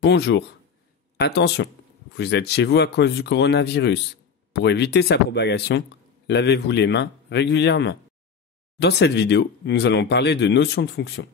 Bonjour. Attention, vous êtes chez vous à cause du coronavirus. Pour éviter sa propagation, lavez-vous les mains régulièrement. Dans cette vidéo, nous allons parler de notions de fonction.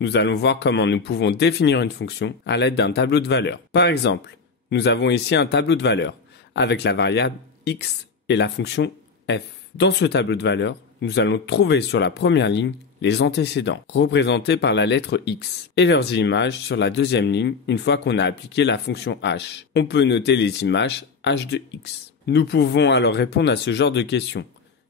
Nous allons voir comment nous pouvons définir une fonction à l'aide d'un tableau de valeurs. Par exemple, nous avons ici un tableau de valeurs avec la variable x et la fonction f. Dans ce tableau de valeurs, nous allons trouver sur la première ligne les antécédents, représentés par la lettre x, et leurs images sur la deuxième ligne une fois qu'on a appliqué la fonction h. On peut noter les images h de x. Nous pouvons alors répondre à ce genre de questions.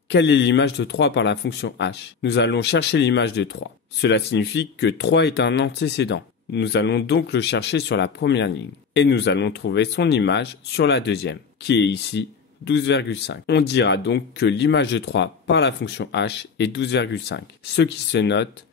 Quelle est l'image de 3 par la fonction h? Nous allons chercher l'image de 3. Cela signifie que 3 est un antécédent. Nous allons donc le chercher sur la première ligne. Et nous allons trouver son image sur la deuxième, qui est ici 12,5. On dira donc que l'image de 3 par la fonction h est 12,5. Ce qui se note,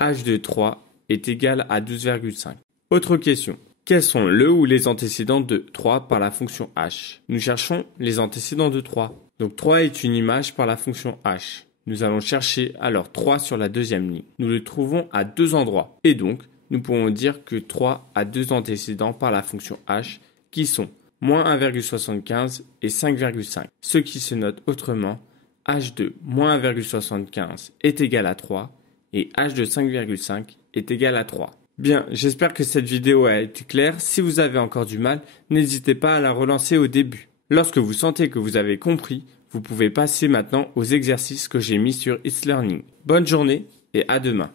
h de 3 est égal à 12,5. Autre question. Quels sont le ou les antécédents de 3 par la fonction h? Nous cherchons les antécédents de 3. Donc 3 est une image par la fonction h. Nous allons chercher alors 3 sur la deuxième ligne. Nous le trouvons à deux endroits. Et donc, nous pouvons dire que 3 a deux antécédents par la fonction h qui sont moins 1,75 et 5,5. Ce qui se note autrement, h de moins 1,75 est égal à 3 et h de 5,5 est égal à 3. Bien, j'espère que cette vidéo a été claire. Si vous avez encore du mal, n'hésitez pas à la relancer au début. Lorsque vous sentez que vous avez compris, vous pouvez passer maintenant aux exercices que j'ai mis sur It's Learning. Bonne journée et à demain.